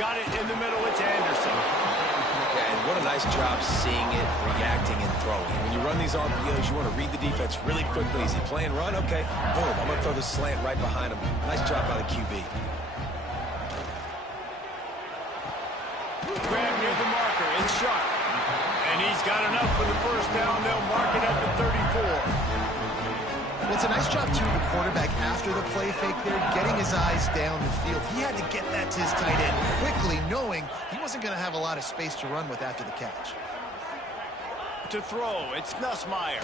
got it in the middle. It's Anderson. Yeah, and what a nice job seeing it, reacting, and throwing. When you run these RPOs, you want to read the defense really quickly. Is he playing run? Okay, boom. I'm going to throw the slant right behind him. Nice job by the QB. Grab near the marker. It's Sharp. And he's got enough for the first down. They'll mark it at the 34. Well, it's a nice job, too, the quarterback after the play fake there, getting his eyes down the field. He had to get that to his tight end quickly, knowing he wasn't going to have a lot of space to run with after the catch. To throw, it's Nussmeier.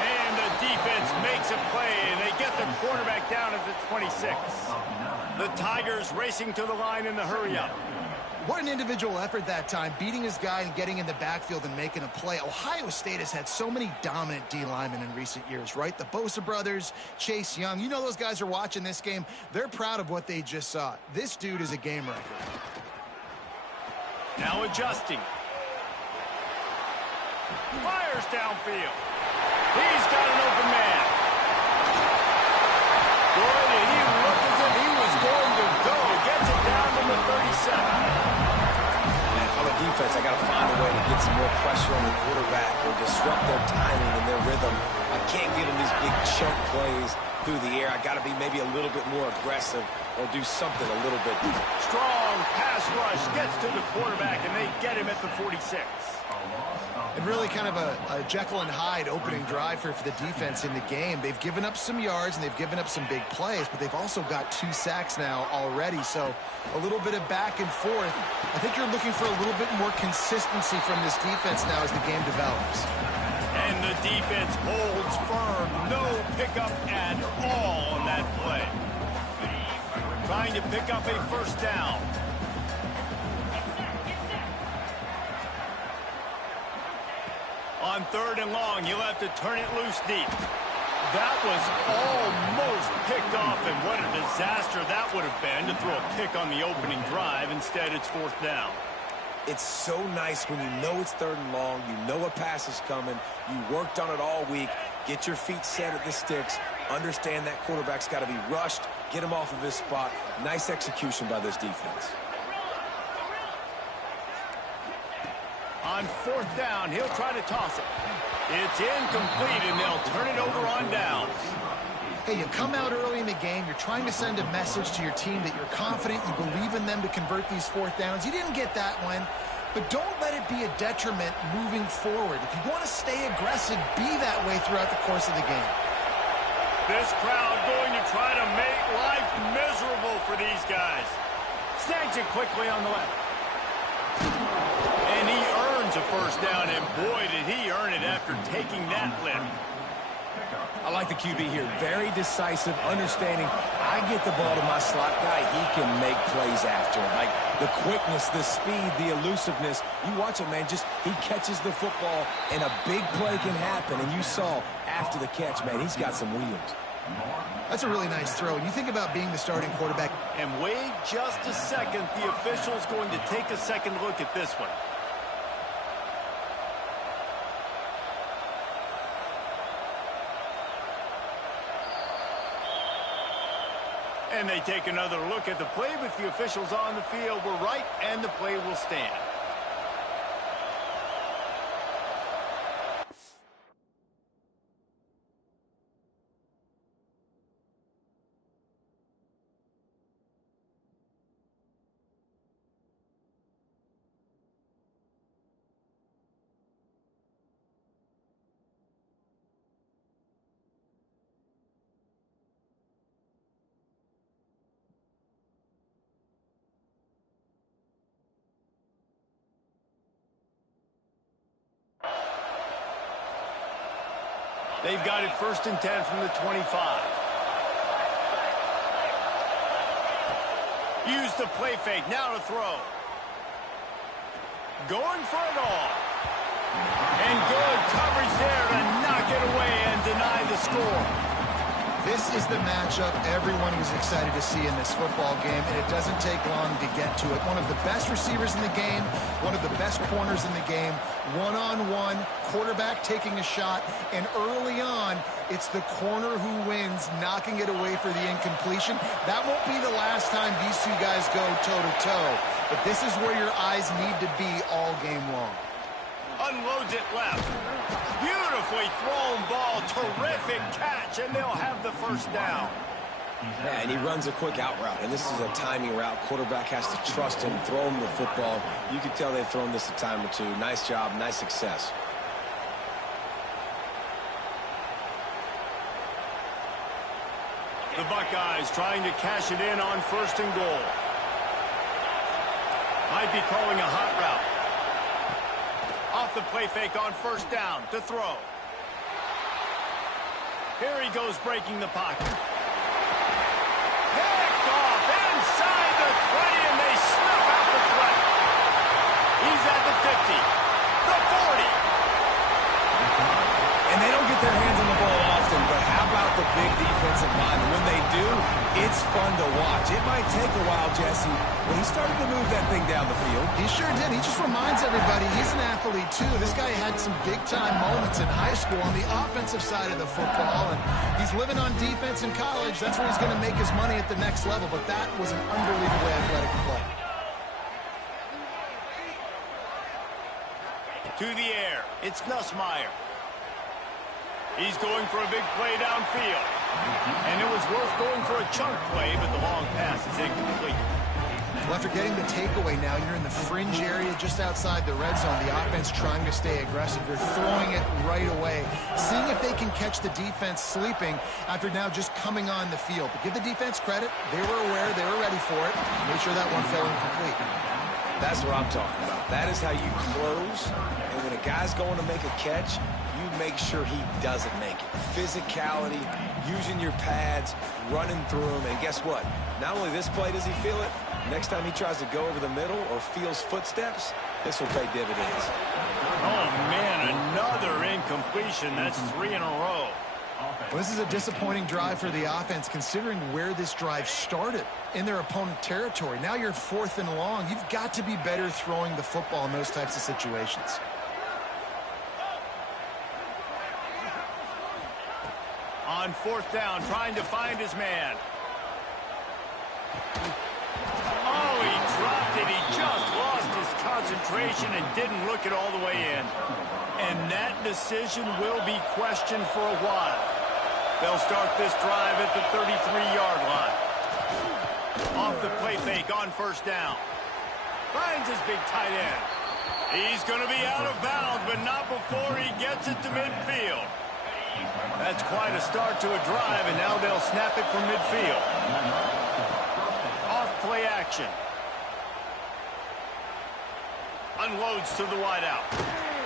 And the defense makes a play, and they get the quarterback down at the 26. The Tigers racing to the line in the hurry-up. What an individual effort that time, beating his guy and getting in the backfield and making a play. Ohio State has had so many dominant D linemen in recent years, right? The Bosa brothers, Chase Young. You know those guys are watching this game. They're proud of what they just saw. This dude is a game wrecker. Now adjusting. Fires downfield. He's got an open man. Boy, did he look as if he was going to go. Gets it down to the 37. On the defense, I got to find a way to get some more pressure on the quarterback or disrupt their timing and their rhythm. I can't get them these big chunk plays through the air. I got to be maybe a little bit more aggressive or do something a little bit. Strong pass rush gets to the quarterback, and they get him at the 46. And really kind of a Jekyll and Hyde opening drive for the defense in the game. They've given up some yards and they've given up some big plays, but they've also got 2 sacks now already. So a little bit of back and forth. I think you're looking for a little bit more consistency from this defense now as the game develops. And the defense holds firm. No pickup at all on that play. Trying to pick up a first down. On 3rd and long, you'll have to turn it loose deep. That was almost picked off, and what a disaster that would have been to throw a pick on the opening drive. Instead, it's 4th down. It's so nice when you know it's 3rd and long, you know a pass is coming, you worked on it all week, get your feet set at the sticks, understand that quarterback's got to be rushed, get him off of his spot. Nice execution by this defense. On 4th down, he'll try to toss it. It's incomplete, and they'll turn it over on downs. Hey, you come out early in the game, you're trying to send a message to your team that you're confident, you believe in them to convert these 4th downs. You didn't get that one, but don't let it be a detriment moving forward. If you want to stay aggressive, be that way throughout the course of the game. This crowd going to try to make life miserable for these guys. Snags it quickly on the left. And he earns a first down, and boy, did he earn it after taking that lift. I like the QB here. Very decisive, understanding. I get the ball to my slot guy. He can make plays after it. Like the quickness, the speed, the elusiveness. You watch it, man. Just he catches the football, and a big play can happen. And you saw after the catch, man, he's got some wheels. That's a really nice throw. And you think about being the starting quarterback. And wait just a second. The official's going to take a second look at this one. And they take another look at the play with the officials on the field. We're right, and the play will stand. They've got it 1st and 10 from the 25. Use the play fake. Now to throw. Going for it all. And good coverage there to knock it away and deny the score. This is the matchup everyone was excited to see in this football game, and it doesn't take long to get to it. One of the best receivers in the game, one of the best corners in the game, one-on-one, quarterback taking a shot, and early on, it's the corner who wins, knocking it away for the incompletion. That won't be the last time these two guys go toe-to-toe, but this is where your eyes need to be all game long. Unloads it left. Beautifully thrown ball. Terrific catch, and they'll have the first down. Yeah, and he runs a quick out route, and this is a timing route. Quarterback has to trust him, throw him the football. You can tell they've thrown this a time or two. Nice job, nice success. The Buckeyes trying to cash it in on 1st and goal. Might be calling a hot route. Off the play fake on 1st down to throw. Here he goes breaking the pocket. Picked off inside the 20, and they snuff out the play. He's at the 50, the 40. And they don't get their hands on the ball often, but how about the big defensive line? When they do, it's fun to watch. It might take a while, Jesse, but he started to move that thing down the field. He sure did. He just reminds everybody he's an athlete, too. This guy had some big-time moments in high school on the offensive side of the football, and he's living on defense in college. That's where he's going to make his money at the next level, but that was an unbelievably athletic play. To the air, it's Nussmeier. He's going for a big play downfield. And it was worth going for a chunk play, but the long pass is incomplete. Well, after getting the takeaway now, you're in the fringe area just outside the red zone. The offense trying to stay aggressive. They're throwing it right away, seeing if they can catch the defense sleeping after now just coming on the field. But give the defense credit. They were aware. They were ready for it. Make sure that one fell incomplete. That's what I'm talking about. That is how you close. And when a guy's going to make a catch, you make sure he doesn't make it. Physicality, using your pads, running through them. And guess what? Not only this play does he feel it, next time he tries to go over the middle or feels footsteps, this will pay dividends. Oh, man, another incompletion. That's 3 in a row. Well, this is a disappointing drive for the offense, considering where this drive started in their opponent territory. Now you're 4th and long. You've got to be better throwing the football in those types of situations. On 4th down, trying to find his man. Oh, he dropped it. He just lost his concentration and didn't look it all the way in. And that decision will be questioned for a while. They'll start this drive at the 33-yard line. Off the play fake on 1st down. Finds his big tight end. He's going to be out of bounds, but not before he gets it to midfield. That's quite a start to a drive, and now they'll snap it from midfield. Off play action. Unloads to the wideout.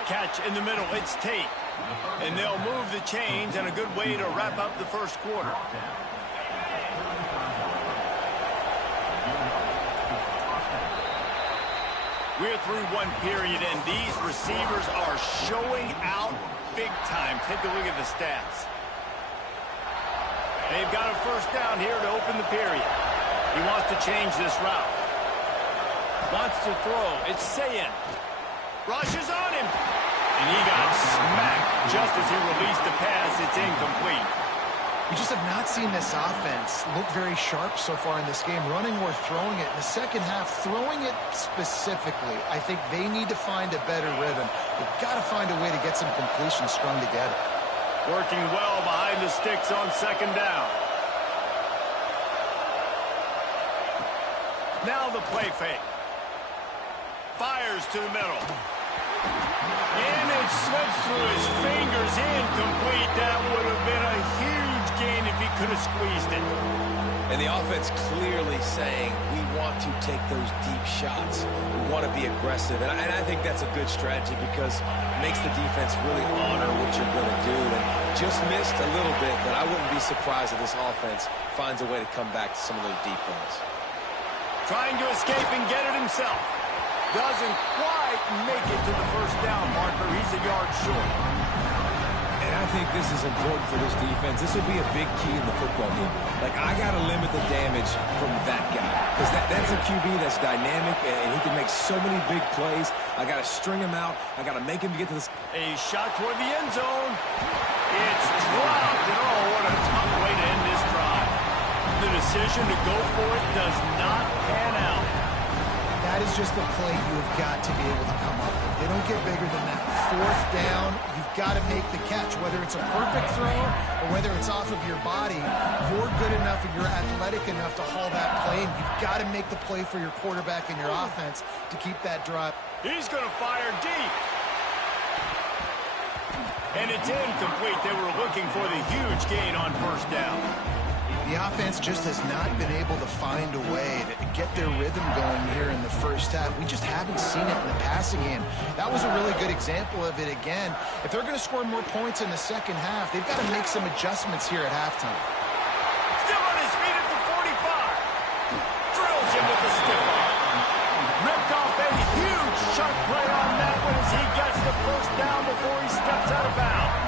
Catch in the middle. It's Tate. And they'll move the chains, and a good way to wrap up the 1st quarter. We're through one period, and these receivers are showing out big time. Take a look at the stats. They've got a 1st down here to open the period. He wants to change this route. Wants to throw. It's Ncaa. Rushes on him. And he got smacked just as he released the pass. It's incomplete. We just have not seen this offense look very sharp so far in this game, running or throwing it. In the second half, throwing it specifically, I think they need to find a better rhythm. They've got to find a way to get some completion strung together. Working well behind the sticks on 2nd down. Now the play fake. Fires to the middle. And it slips through his fingers, incomplete. That would have been a huge gain if he could have squeezed it. And the offense clearly saying, we want to take those deep shots. We want to be aggressive. And I think that's a good strategy because it makes the defense really honor what you're going to do. And just missed a little bit, but I wouldn't be surprised if this offense finds a way to come back to some of those deep ones. Trying to escape and get it himself. Doesn't quite make it to the 1st down marker. He's a yard short. And I think this is important for this defense. This will be a big key in the football game. Like, I got to limit the damage from that guy. Because that's a QB that's dynamic, and he can make so many big plays. I got to string him out. I got to make him get to this. A shot toward the end zone. It's dropped. And oh, what a tough way to end this drive. The decision to go for it does not pan out. That is just a play you have got to be able to come up with. They don't get bigger than that. Fourth down, you've got to make the catch. Whether it's a perfect throw or whether it's off of your body, you're good enough and you're athletic enough to haul that play, and you've got to make the play for your quarterback and your offense to keep that drive. He's going to fire deep. And it's incomplete. They were looking for the huge gain on first down. The offense just has not been able to find a way to get their rhythm going here in the first half. We just haven't seen it in the passing game. That was a really good example of it again. If they're going to score more points in the second half, they've got to make some adjustments here at halftime. Still on his feet at the 45. Drills him with the stiff arm. Ripped off a huge chunk play on that one as he gets the first down before he steps out of bounds.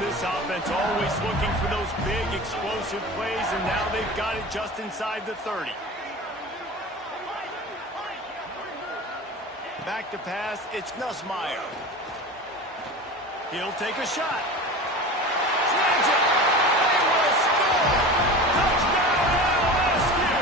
This offense always looking for those big, explosive plays, and now they've got it just inside the 30. Back to pass, it's Ncaa. He'll take a shot. Slams it. They will score. Touchdown, LSU.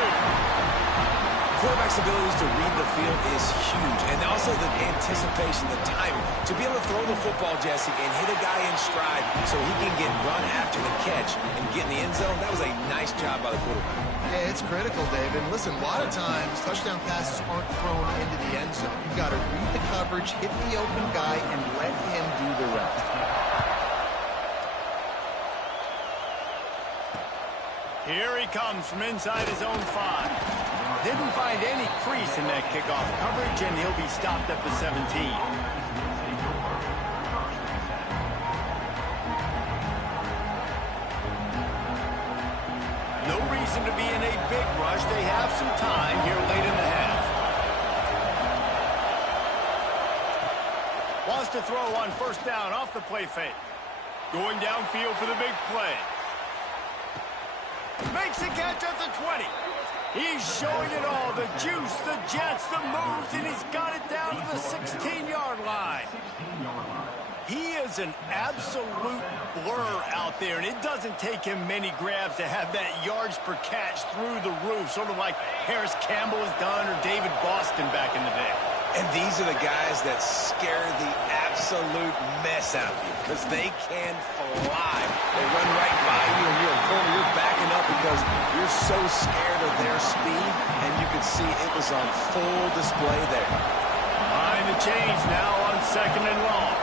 Quarterback's abilities to read the field is huge, and also the anticipation, the timing. To be able to throw the football, Jesse, and hit a guy in stride so he can get run after the catch and get in the end zone, that was a nice job by the quarterback. Yeah, it's critical, David. Listen, a lot of times touchdown passes aren't thrown into the end zone. You've got to read the coverage, hit the open guy, and let him do the rest. Here he comes from inside his own 5. Didn't find any crease in that kickoff coverage, and he'll be stopped at the 17. No reason to be in a big rush. They have some time here late in the half. Wants to throw on first down off the play fake. Going downfield for the big play. Makes the catch at the 20. He's showing it all, the juice, the jets, the moves, and he's got it down to the 16-yard line. He is an absolute blur out there, and it doesn't take him many grabs to have that yards per catch through the roof, sort of like Harris Campbell has done or David Boston back in the day. And these are the guys that scare the absolute mess out of you because they can fly. They run right by you, and you're a corner. You're backing up because you're so scared of their speed, and you can see it was on full display there. Behind the chains now on second and long.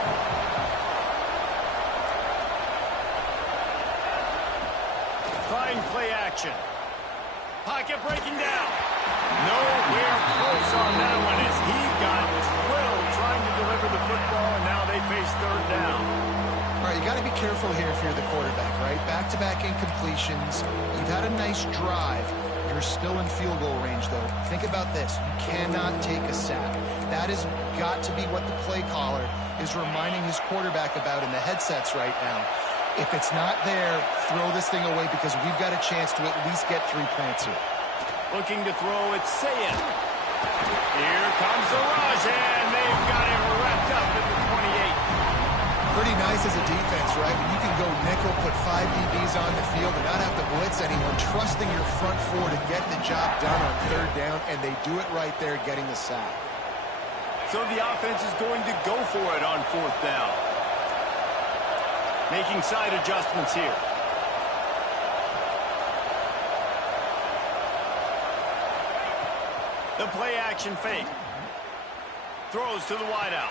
Trying play action. Pocket breaking down. Nowhere close on that one as he got drilled trying to deliver the football, and now they face third down. All right, you got to be careful here if you're the quarterback, right? Back-to-back incompletions. You've had a nice drive. You're still in field goal range, though. Think about this. You cannot take a sack. That has got to be what the play caller is reminding his quarterback about in the headsets right now. If it's not there, throw this thing away because we've got a chance to at least get 3 points here. Looking to throw, it's Ncaa. Here comes the rush, and they've got him wrapped up at the 28. Pretty nice as a defense, right? When you can go nickel, put 5 DBs on the field and not have to blitz anyone, trusting your front four to get the job done on third down, and they do it right there, getting the sack. So the offense is going to go for it on fourth down. Making side adjustments here. The play action fake. Throws to the wideout.